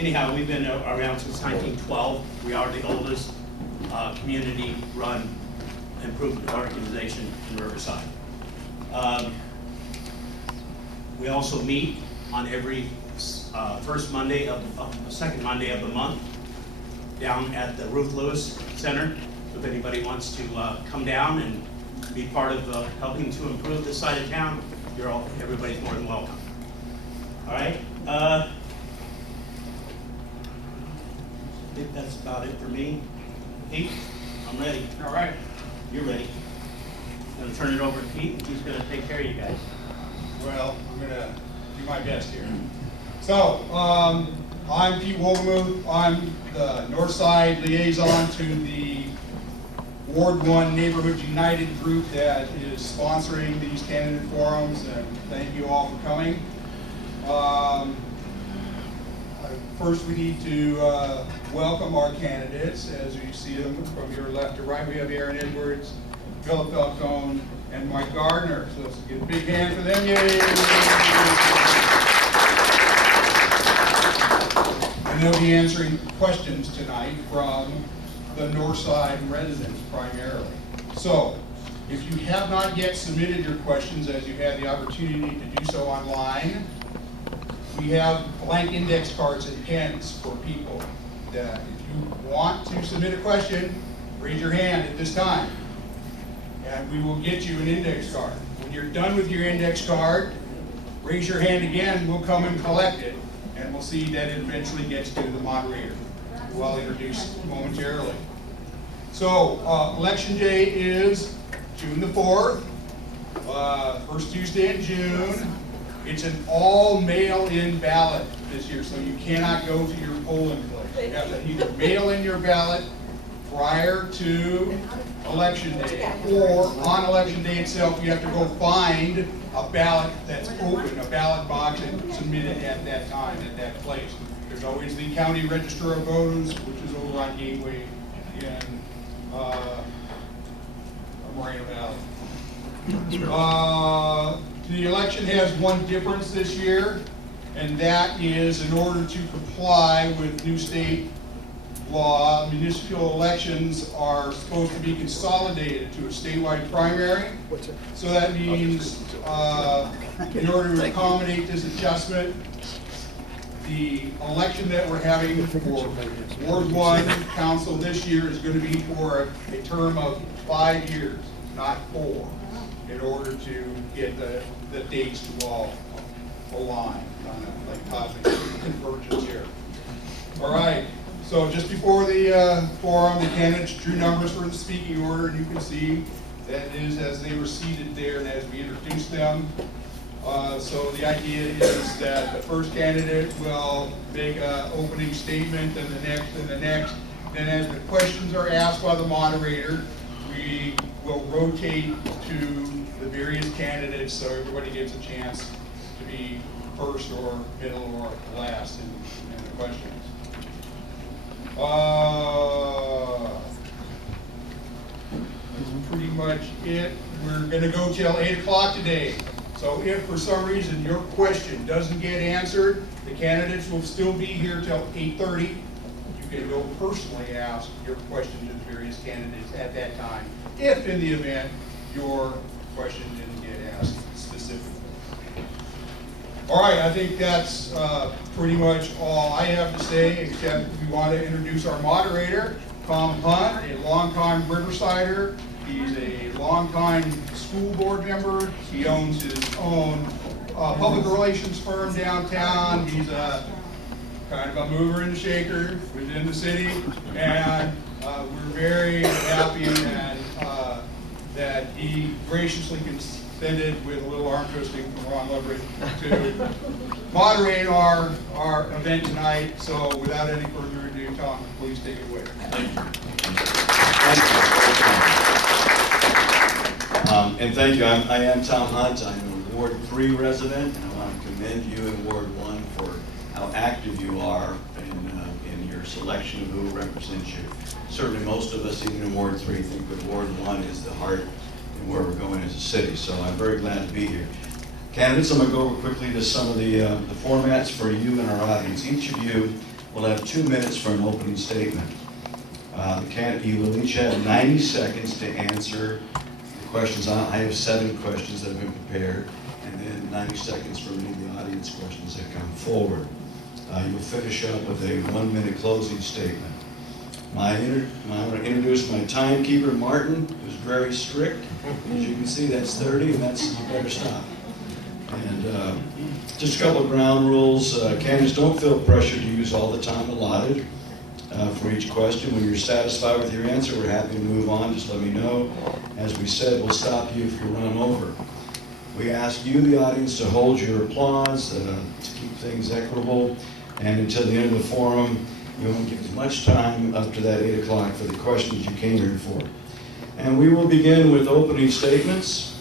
anyhow, we've been around since 1912. We are the oldest community-run improvement organization in Riverside. We also meet on every second Monday of the month down at the Ruth Lewis Center. If anybody wants to come down and be part of helping to improve this side of town, everybody's more than welcome. All right. I think that's about it for me. Pete, I'm ready. All right. You're ready. I'm going to turn it over to Pete, and he's going to take care of you guys. Well, I'm going to do my best here. So, I'm Pete Wolgemuth. I'm the Northside liaison to the Ward 1 Neighborhood United group that is sponsoring these candidate forums, and thank you all for coming. First, we need to welcome our candidates as you see them from your left to right. We have Aaron Edwards, Philip Falcone, and Mike Gardner. So let's give a big hand for them. Yay! And they'll be answering questions tonight from the Northside residents primarily. So, if you have not yet submitted your questions, as you had the opportunity to do so online, we have blank index cards and pens for people that if you want to submit a question, raise your hand at this time, and we will get you an index card. When you're done with your index card, raise your hand again, we'll come and collect it, and we'll see that it eventually gets to the moderator, who I'll introduce momentarily. So, Election Day is June the 4th, first Tuesday in June. It's an all mail-in ballot this year, so you cannot go to your polling place. You have to either mail in your ballot prior to Election Day, or on Election Day itself, you have to go find a ballot that's open, a ballot box, and submit it at that time, at that place. There's always the County Register of Voters, which is over on Gateway in Moreno Valley. The election has one difference this year, and that is in order to comply with new state law, municipal elections are supposed to be consolidated to a statewide primary. So that means in order to accommodate this adjustment, the election that we're having for Ward 1 Council this year is going to be for a term of 5 years, not 4, in order to get the dates to all align, kind of like cosmic convergence here. All right, so just before the forum, the candidates drew numbers for the speaking order, and you can see that it is as they were seated there and as we introduced them. So the idea is that the first candidate will make an opening statement, and the next, and the next. Then as the questions are asked by the moderator, we will rotate to the various candidates so everybody gets a chance to be first or middle or last in the questions. That's pretty much it. We're going to go till 8 o'clock today. So if for some reason your question doesn't get answered, the candidates will still be here till 8:30. You can go personally ask your question to the various candidates at that time, if in the event your question didn't get asked specifically. All right, I think that's pretty much all I have to say, except we want to introduce our moderator, Tom Hunt, a longtime Riversider. He's a longtime school board member. He owns his own public relations firm downtown. He's a kind of a mover and shaker within the city, and we're very happy that he graciously consented, with a little arm twisting from Ron Leverett, to moderate our event tonight. So without any further ado, Tom, please take it away. Thank you. And thank you. I am Tom Hunt. I'm a Ward 3 resident, and I want to commend you in Ward 1 for how active you are in your selection of who represents you. Certainly most of us, even in Ward 3, think that Ward 1 is the heart and where we're going as a city. So I'm very glad to be here. Candidates, I'm going to go over quickly to some of the formats for you and our audience. Each of you will have 2 minutes for an opening statement. You will each have 90 seconds to answer the questions. I have 7 questions that have been prepared, and then 90 seconds for any of the audience questions that come forward. You'll finish up with a 1-minute closing statement. I want to introduce my timekeeper, Martin, who's very strict. As you can see, that's 30, and that's, you better stop. And just a couple of ground rules. Candidates, don't feel pressure to use all the time allotted for each question. When you're satisfied with your answer, we're happy to move on. Just let me know. As we said, we'll stop you if you run over. We ask you, the audience, to hold your applause, to keep things equitable, and until the end of the forum, you won't give as much time up to that 8 o'clock for the questions you came here for. And we will begin with opening statements.